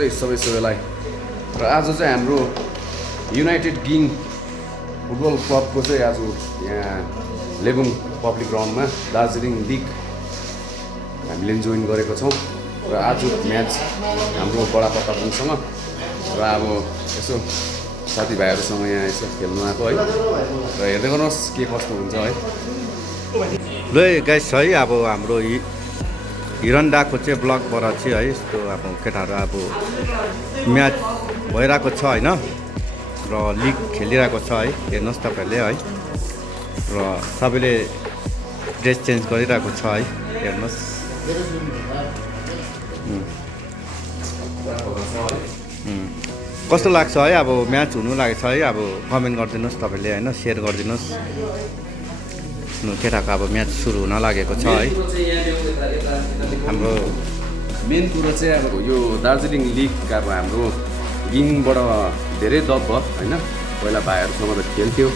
नमस्ते सबैलाई र आज चाहिँ हाम्रो युनाइटेड गिङ फुटबल क्लबको चाहिँ आज यहाँ लेबुङ पब्लिक ग्राउन्डमा दार्जिलिङ लिग हामीले जोइन गरेको छौँ र आज म्याच हाम्रो बडा प्रतापसँग र अब यसो साथीभाइहरूसँग यहाँ यसो खेल्नु आएको है र हेर्दै गर्नुहोस् के कस्तो हुन्छ है। ल गाइस है अब हाम्रो हिरन्डाको चाहिँ ब्लकबाट चाहिँ है यस्तो अब केटाहरू अब म्याच भइरहेको छ होइन र लिग खेलिरहेको छ है हेर्नुहोस् तपाईँहरूले है र सबैले ड्रेस चेन्ज गरिरहेको छ है हेर्नुहोस्। कस्तो लाग्छ है अब म्याच हुनु लागेको छ है अब कमेन्ट गरिदिनुहोस् तपाईँले होइन सेयर गरिदिनुहोस्। केटाको अब म्याच सुरु हुन लागेको छ है हाम्रो मेन कुरो चाहिँ अब यो दार्जिलिङ लिग अब हाम्रो गिङबाट धेरै दब भयो होइन। पहिला भाइहरूसँग त खेल्थ्यो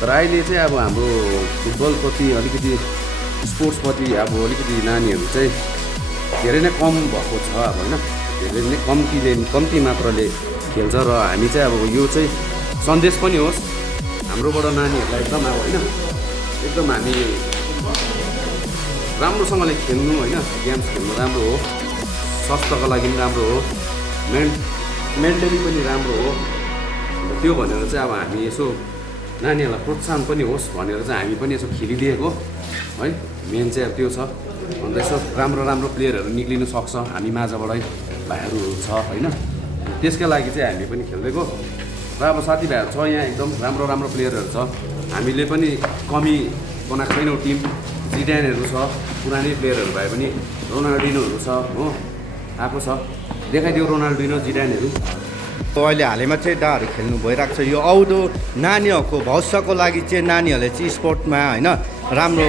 तर अहिले चाहिँ अब हाम्रो फुटबलप्रति अलिकति स्पोर्ट्सप्रति अब अलिकति नानीहरू चाहिँ धेरै नै कम भएको छ अब होइन। धेरै नै कम्ती मात्राले खेल्छ र हामी चाहिँ अब यो चाहिँ सन्देश पनि होस् हाम्रोबाट नानीहरूलाई एकदम अब होइन एकदम हामी राम्रोसँगले खेल्नु होइन गेम्स खेल्नु राम्रो हो, स्वास्थ्यको लागि पनि राम्रो हो, मेन्टली पनि राम्रो हो। त्यो भनेर चाहिँ अब हामी यसो नानीहरूलाई प्रोत्साहन पनि होस् भनेर चाहिँ हामी पनि यसो खेलिदिएको है। मेन चाहिँ अब त्यो छ अन्त यसो राम्रो प्लेयरहरू निक्लिनु सक्छ हामी माझबाटै भाइहरू छ होइन। त्यसकै लागि चाहिँ हामी पनि खेलिदिएको र अब साथीभाइहरू छ यहाँ एकदम राम्रो प्लेयरहरू छ। हामीले पनि कमी बनाएको छैनौँ। टिम जिडानहरू छ, पुरानै प्लेयरहरू भए पनि रोनाल्डिनोहरू छ हो आएको छ। देखाइदियो रोनाल्डिनो जिडानहरू। अहिले हालैमा चाहिँ डाहरू खेल्नु भइरहेको छ। यो आउँदो नानीहरूको भविष्यको लागि चाहिँ नानीहरूले चाहिँ स्पोर्टमा होइन राम्रो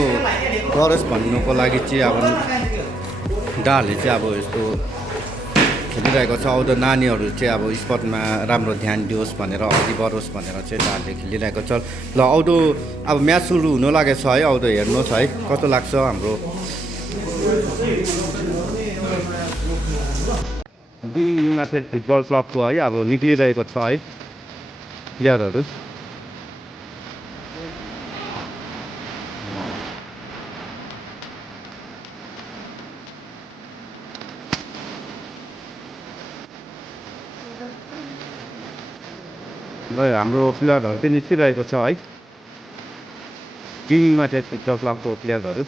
गरोस् भन्नुको लागि चाहिँ अब डाहरूले चाहिँ अब यस्तो खेलिरहेको छ। आउँदो नानीहरू चाहिँ अब स्पोर्टमा राम्रो ध्यान दियोस् भनेर अघि बढोस् भनेर चाहिँ डाहरूले खेलिरहेको छ। ल आउँदो अब म्याच सुरु हुनु लागेको छ है। आउँदो हेर्नुहोस् है कस्तो लाग्छ हाम्रो युनाइटेड फुटबल क्लबको है अब निक्लिरहेको छ है प्लेयरहरू। ल हाम्रो प्लेयरहरू चाहिँ निस्किरहेको छ है गिङ युनाइटेड फुटबल क्लबको प्लेयरहरू।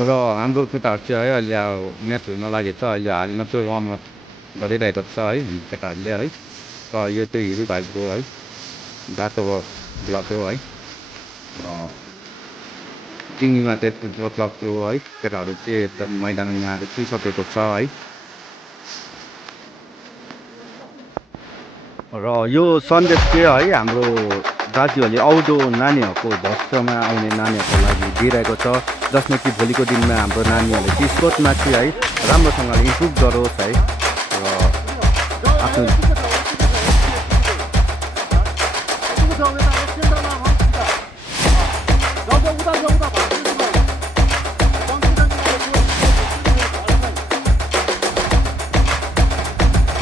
र हाम्रो केटाहरू चाहिँ है अहिले अब म्याच हुन लागेको छ। अहिले हालमा चाहिँ वार्मअप गरिरहेको छ है केटाहरूले है। र यो चाहिँ हिरो भाइको है बाटो ब्लक हो है गिङ युनाइटेड फुटबल क्लबको है केटाहरू चाहिँ एकदम मैदानमा आएर पुगिसकेको छ है। र यो सन्देश चाहिँ है हाम्रो दाजुहरूले आउँदो नानीहरूको भविष्यमा आउने नानीहरूको लागि दिइरहेको छ जसमा कि भोलिको दिनमा हाम्रो नानीहरूले चाहिँ स्पोर्ट्समा चाहिँ है राम्रोसँगले इम्प्रुभ गरोस् है र आफ्नो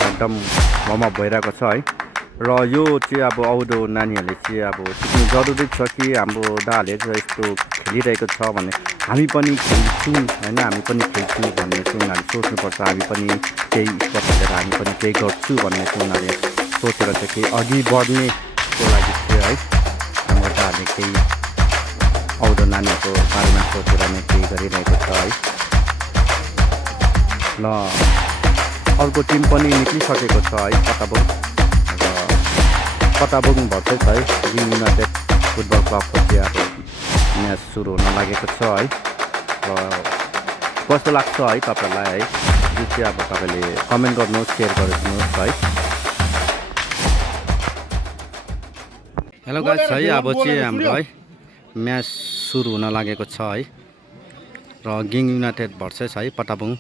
एकदम वार्मअप भइरहेको छ है। र यो चाहिँ अब आउँदो नानीहरूले चाहिँ अब सिक्नु जरुरी छ कि हाम्रो दाहरूले चाहिँ यस्तो खेलिरहेको छ भने हामी पनि खेल्छौँ होइन हामी पनि खेल्छौँ भन्ने चाहिँ उनीहरूले सोच्नुपर्छ। हामी पनि केही स्पोर्ट खेलेर हामी पनि केही गर्छु भन्ने चाहिँ उनीहरूले सोचेर चाहिँ केही अघि बढ्नेको लागि चाहिँ है हाम्रो दाहरूले केही आउँदो नानीहरूको बारेमा सोचेर नै केही गरिरहेको छ है। ल अर्को टिम पनि निक्लिसकेको छ है पताबुङ भर्सेस है गिङ युनाइटेड फुटबल क्लबको चाहिँ अब म्याच सुरु हुन लागेको छ है। र कस्तो लाग्छ है तपाईँहरूलाई है यो चाहिँ अब तपाईँले कमेन्ट गर्नुहोस् सेयर गरिदिनुहोस् है। हेलो गाइस है अब चाहिँ हाम्रो है म्याच सुरु हुन लागेको छ है र गिङ युनाइटेड भर्सेस है पताबुङ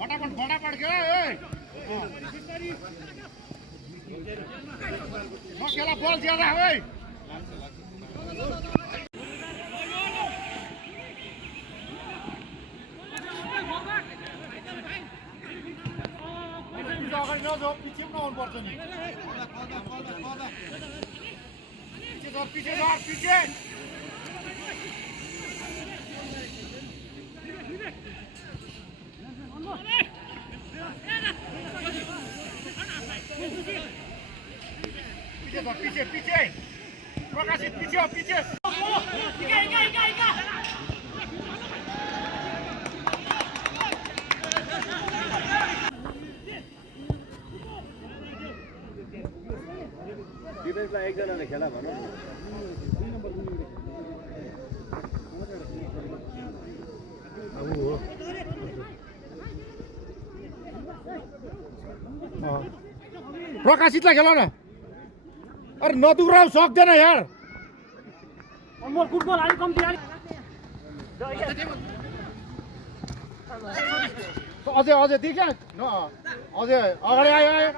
फटाफट फटाफट खेल खेला बॉल ज्यादा है अगाडि नजाऊ पछि पनि आउनुपर्छ नि पछि पीछे प्रकाशित पीछे डिफेन्सलाई एकजनाले खेला भनौँ प्रकाशितलाई खेला न अरे नदुराउ सक्दैन यार फुटबल अलि कम्ती अझै ती क्या अझै अगाडि आयो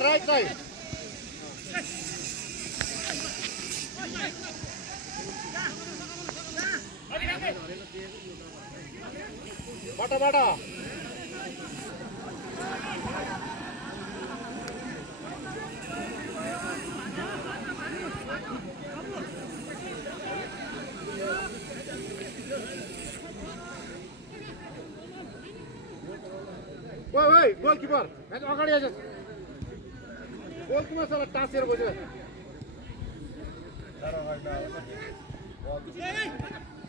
राइट साइड बाटा ओइ गोलकिपर म्याच अगाडि आइज गोलकिपर सबै टाँसेर बस्यो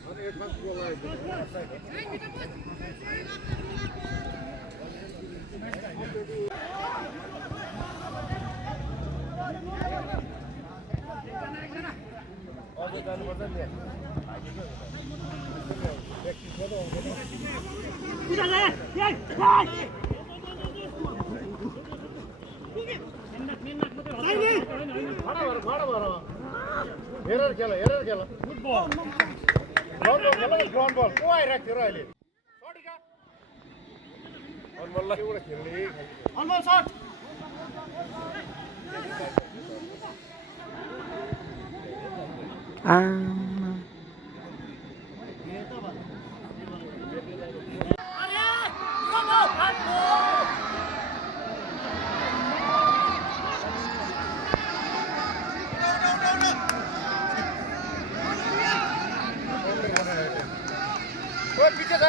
अनि एडभान्स गोल अझै जानुपर्छ नि हेरेर खेल फुटबल ग्राउन्ड बल को आइरहेको थियो र अहिले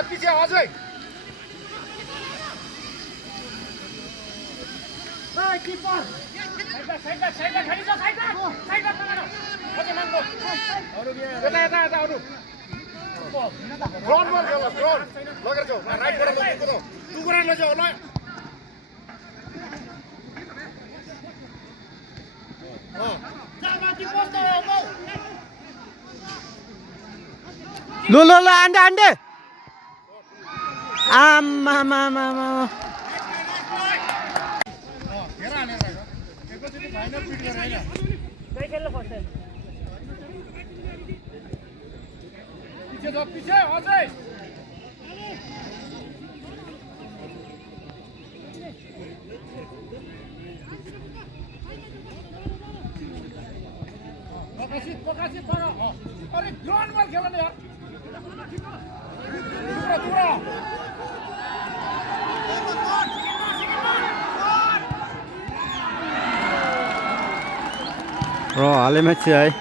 पीछे अझै यता आउनु ग्राउन्ड बल खेल ग्राउन्ड लगेर जाऊ राइटबाट लग्यो टुकुरा लैजाऊ ल ल आन्डे आमा पीछे अझै प्रकाशित अरे ग्राउन्ड बल खेल न यार र हालैमा चाहिँ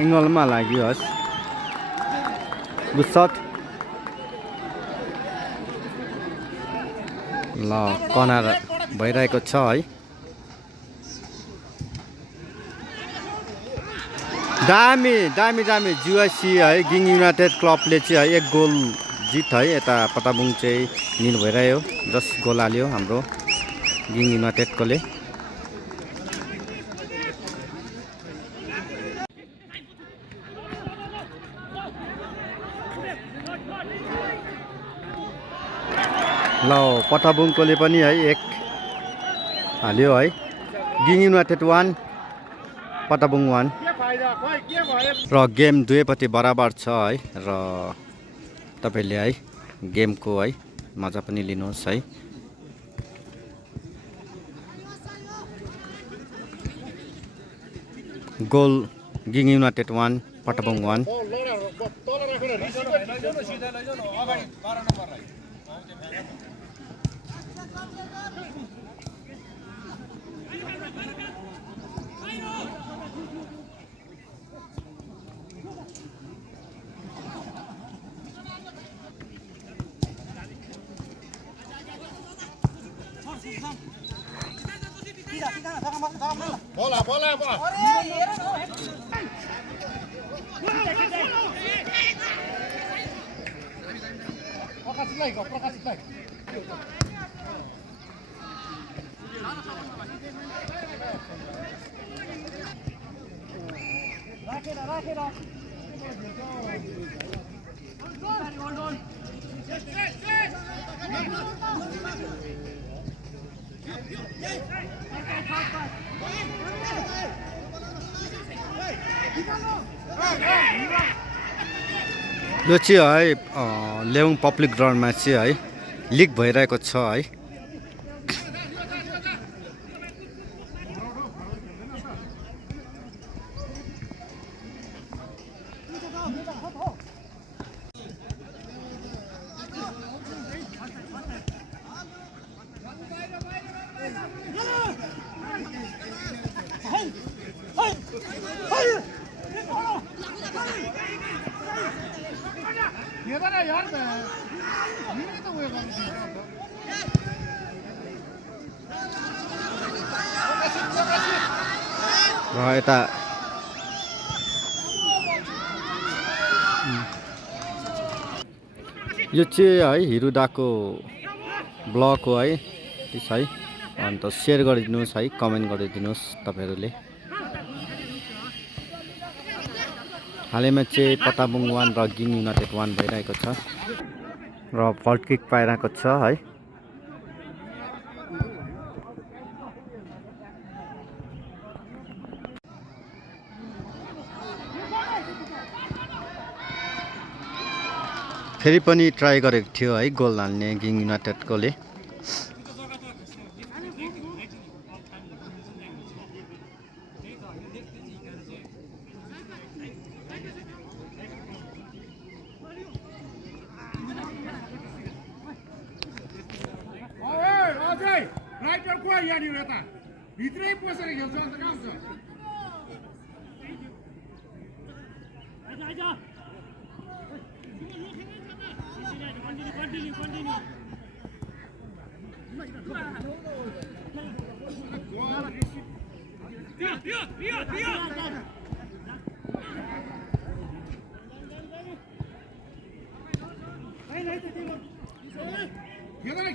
एङ्गलमा लाग्यो हस् गुड सट ल कर्नर भइरहेको छ है दामी दामी दामी जुएसी है गिङ युनाइटेड क्लबले चाहिँ है 1 गोल जित है यता पटाबुङ चाहिँ निल भइरह्यो 10 गोल हाल्यो हाम्रो गिङ युनाइटेडकोले ल पटाबुङकोले पनि है 1 हाल्यो है गिङ युनाइटेड 1 पटाबुङ 1 र गेम दुवैपट्टि बराबर छ है र तपाईले है गेमको है मजा पनि लिनुहोस् है गोल गिङ युनाइटेड 1 पटाबुङ 1 बोला बोला बोला प्रकाशितलाई राखेर यो चाहिँ है लेउङ पब्लिक ग्राउन्डमा चाहिँ है लिग भइरहेको छ है र यता यो चाहिँ है हिरुदाको ब्लग हो है त्यस है अन्त सेयर गरिदिनुहोस् है कमेन्ट गरिदिनुहोस् तपाईहरुले हालैमा चाहिँ पटाबुङ 1 र गिङ युनाइटेड 1 भइरहेको छ र फल्ट किक पाइरहेको छ है फेरि पनि ट्राई गरेको थियो है गोल हाल्ने गिङ युनाइटेडकोले राइटर को यहाँनिर यता भित्रै पसेर खेल्छ अन्त कहाँ हुन्छ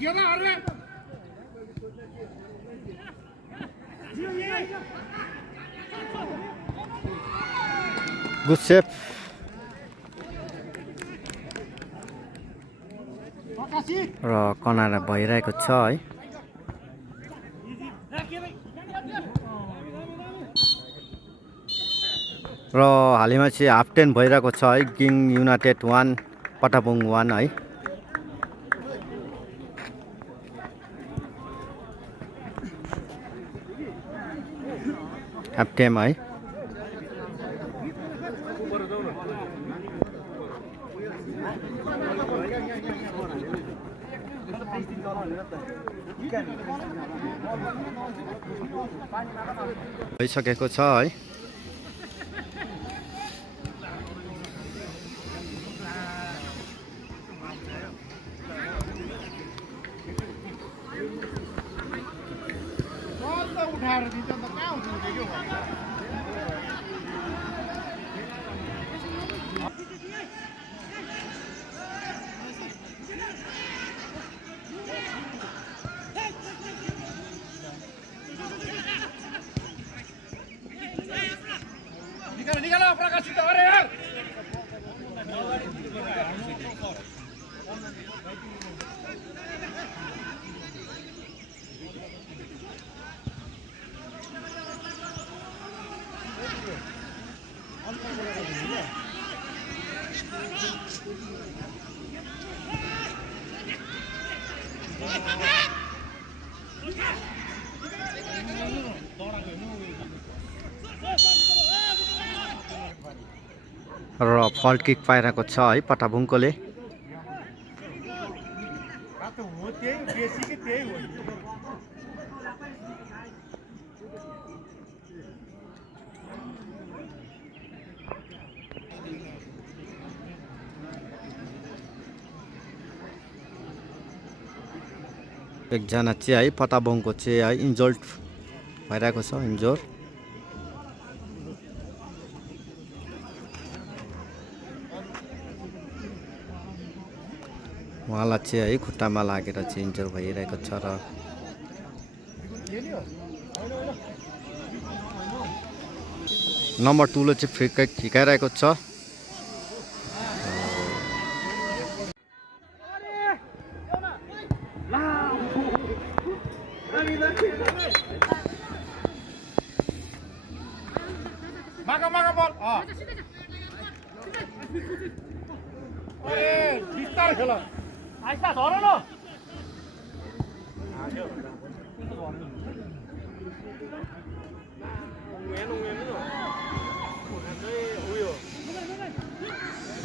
खेला अरे गुड सेफ र कर्नर भइरहेको छ है र हालैमा चाहिँ हाफ टाइम भइरहेको छ है गिङ युनाइटेड 1 पटाबुङ 1 है हाफ टाइम है भइसकेको छ है उठाएर दिन्छ अन्त कहाँ हुन्छ त्यो के निकालो प्रकाशित अरे यार र फल्ट किक पाइरहेको छ है पटाबुङकोले एकजना चाहिँ है पटाबुङको चाहिँ है इन्जोर्ड भइरहेको छ इन्जोर उहाँलाई चाहिँ है खुट्टामा लागेर चाहिँ इन्जोर भइरहेको छ र नम्बर 2 ले चाहिँ फ्री किक हिकाइरहेको छ मागा बल अरे बिस्तार खेल आइसा धर न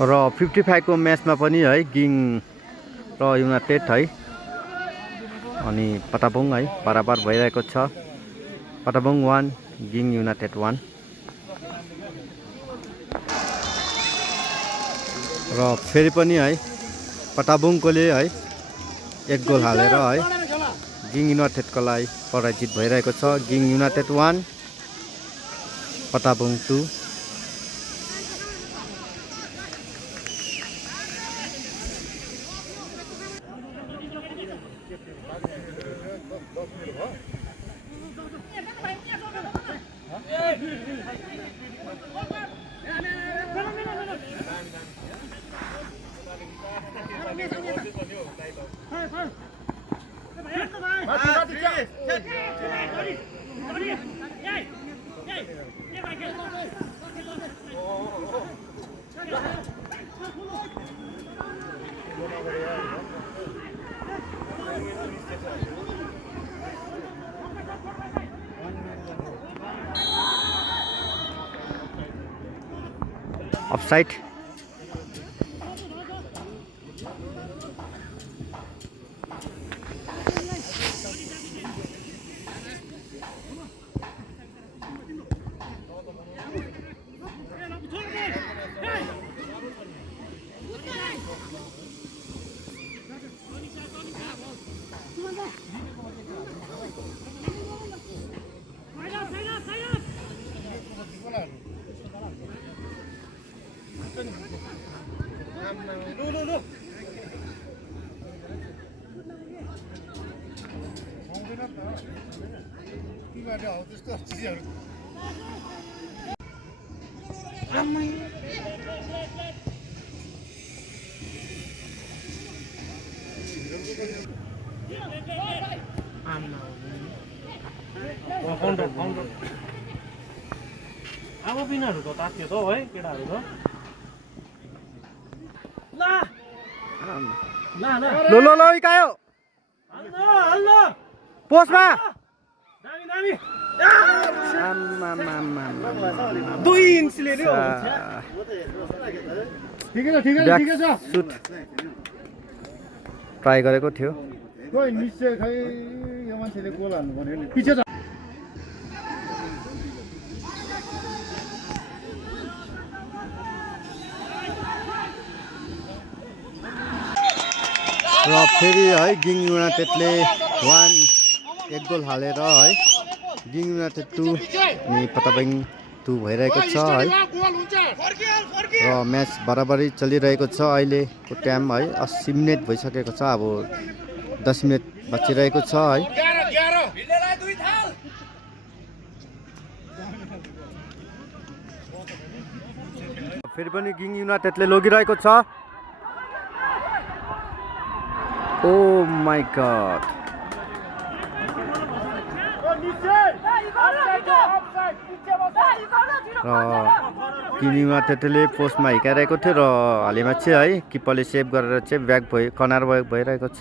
र 55 को म्याचमा पनि है गिङ र युनाइटेड है अनि पटाबुङ है बराबर भइरहेको छ पटाबुङ 1 गिङ युनाइटेड 1 र फेरि पनि है पटाबुङकोले है एक गोल हालेर है गिङ युनाइटेडको लागि पराजित भइरहेको छ गिङ युनाइटेड 1 पटाबुङ 2 Offside. अब बिनाहरू त तात्यो त है केटाहरू त लो इकायो पोस्टमा दामी 2 इन्चले नि ठिकै छ सुट ट्राई गरेको थियो खोइ निश्चय खै यो मान्छेले गोल हाल्नु पर्यो नि पछि र फेरि है गिङ युनाइटेडले 1 गोल हालेर है गिङ युनाइटेड 2 अनि पताबिङ 2 भइरहेको छ है गोल हुन्छ र म्याच बराबरी चलिरहेको छ अहिलेको टाइम है 80 मिनेट भइसकेको छ अब 10 मिनेट बचिरहेको छ है 11 फेरि पनि गिङ युनाइटेडले लगिरहेको छ ओ माई गॉड र गिङ युनाइटेडले पोस्टमा हिर्काइरहेको थियो र हालैमा चाहिँ है किपरले सेभ गरेर चाहिँ ब्याक कर्नर भइरहेको छ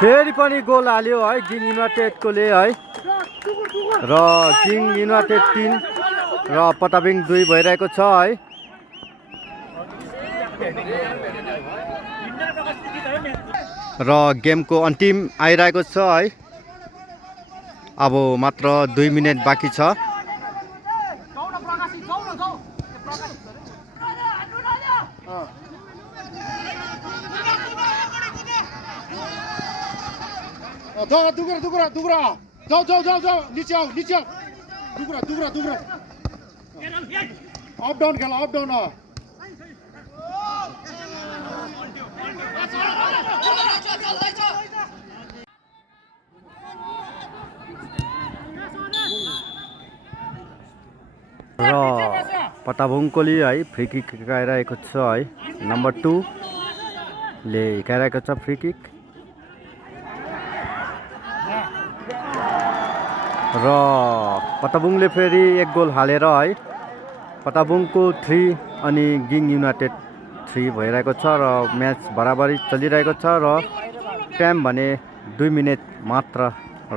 फेरि पनि गोल हाल्यो है गिङ युनाइटेडकोले है र गिङ युनाइटेड 3 र पताबिङ 2 भइरहेको छ है र गेमको अन्तिम आइरहेको छ है अब मात्र 2 मिनेट बाँकी छ दुगरा जाऊ नीचे आओ दुगरा अप डाउन खेला अप डाउन र पताबुङकोले है फ्री किक हिर्काइरहेको छ है नम्बर 2 ले हिर्काइरहेको छ फ्री किक र पताबुङले फेरि एक गोल हालेर है पताबुङको 3 अनि गिङ युनाइटेड 3 भइरहेको छ र म्याच बराबरी चलिरहेको छ र टाइम भने 2 मिनेट मात्र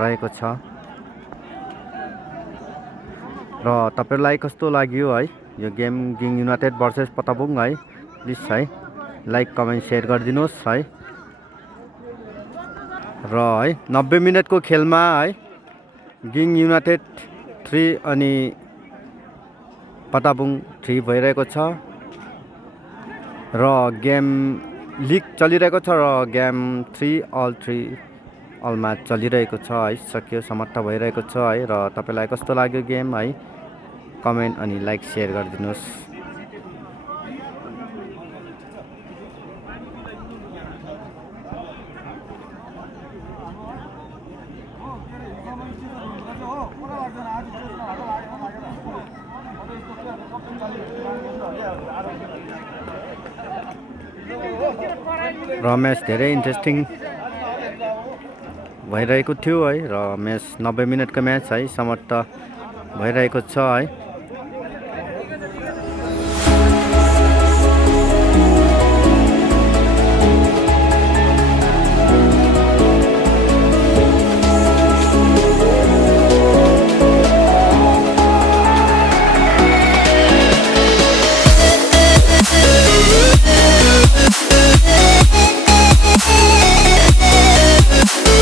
रहेको छ र तपाईहरुलाई कस्तो लाग्यो है यो गेम गिङ युनाइटेड भर्सेस पताबुङ है प्लिज है लाइक कमेन्ट शेयर गरिदिनुहोस् है र है 90 मिनेटको खेलमा है गिङ युनाइटेड 3 अनि पताबुङ 3 भइरहेको छ र गेम लिग चलिरहेको छ र गेम 3 अल म्याच चलिरहेको छ है सकियो समाप्त भइरहेको छ है र तपाईलाई कस्तो लाग्यो गेम है कमेन्ट अनि लाइक शेयर गरिदिनुहोस् र म्याच धेरै इन्ट्रेस्टिङ भइरहेको थियो है र म्याच 90 मिनेटको म्याच है समाप्त भइरहेको छ है